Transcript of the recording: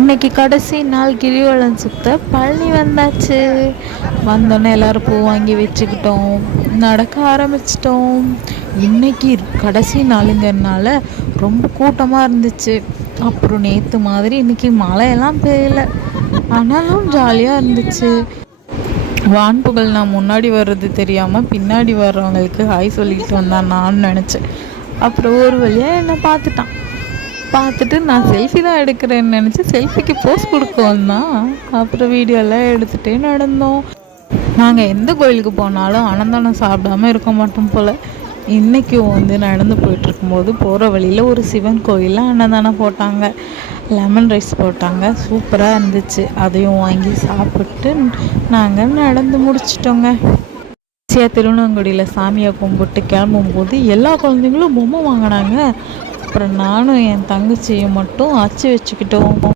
இன்னைக்கு கடைசி நாள் கிரிவலம் சுத்த பழனி வந்தாச்சு. வந்தோடனே எல்லோரும் பூ வாங்கி வச்சுக்கிட்டோம், நடக்க ஆரம்பிச்சிட்டோம். இன்னைக்கு கடைசி நாளுங்கிறதுனால ரொம்ப கூட்டமாக இருந்துச்சு. அப்புறம் நேற்று மாதிரி இன்னைக்கு மழையெல்லாம் பெய்யல, ஆனாலும் ஜாலியாக இருந்துச்சு. வான்புகழ் நான் முன்னாடி வர்றது தெரியாமல் பின்னாடி வர்றவங்களுக்கு ஹாய் சொல்லிக்கிட்டு வந்தான் நான் நினச்சேன். அப்புறம் ஒரு வழியாக என்னை பார்த்துட்டு நான் செல்ஃபி தான் எடுக்கிறேன்னு நினச்சி செல்ஃபிக்கு போஸ்ட் கொடுக்க வந்தான். அப்புறம் வீடியோலாம் எடுத்துகிட்டே நடந்தோம். நாங்கள் எந்த கோயிலுக்கு போனாலும் அன்னதானம் சாப்பிடாமல் இருக்க மாட்டோம் போல். இன்றைக்கும் நடந்து போயிட்டுருக்கும்போது போகிற வழியில் ஒரு சிவன் கோயிலில் அன்னதானம் போட்டாங்க. லெமன் ரைஸ் போட்டாங்க, சூப்பராக இருந்துச்சு. அதையும் வாங்கி சாப்பிட்டு நாங்கள் நடந்து முடிச்சிட்டோங்க. திருவண்ணாங்குடியில் சாமியை கும்பிட்டு கிளம்பும்போது எல்லா குழந்தைங்களும் பொம்மை வாங்கினாங்க. அப்புறம் நானும் என் தங்கச்சியை மட்டும் அச்சு வச்சுக்கிட்டோம்.